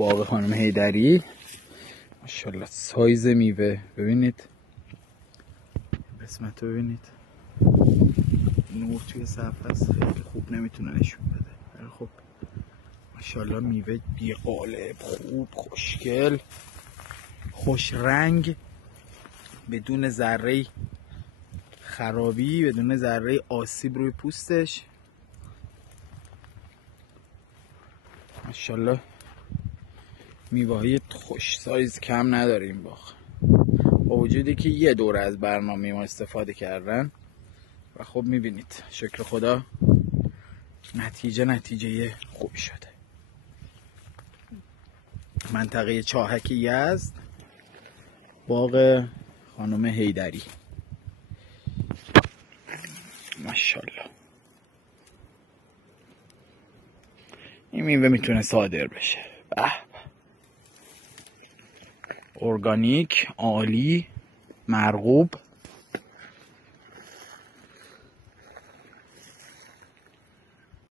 باغ خانم حیدری. ماشاءالله سایز میوه ببینید، قسمت رو ببینید. نور توی صفحه است خیلی خوب نمیتونه نشون بده، ولی خب ماشاءالله میوه بی‌قالب، خوب، خوشگل، خوش رنگ، بدون ذره خرابی، بدون ذره آسیب روی پوستش. ماشاءالله میوه‌های خوش سایز کم نداره این باغ، با وجودی که یه دوره از برنامه ما استفاده کردن و خب میبینید شکر خدا نتیجه خوبی شده. منطقه چاهک یزد، باغ خانم حیدری. ماشاءالله این میوه میتونه صادر بشه. به ارگانیک، عالی، مرغوب.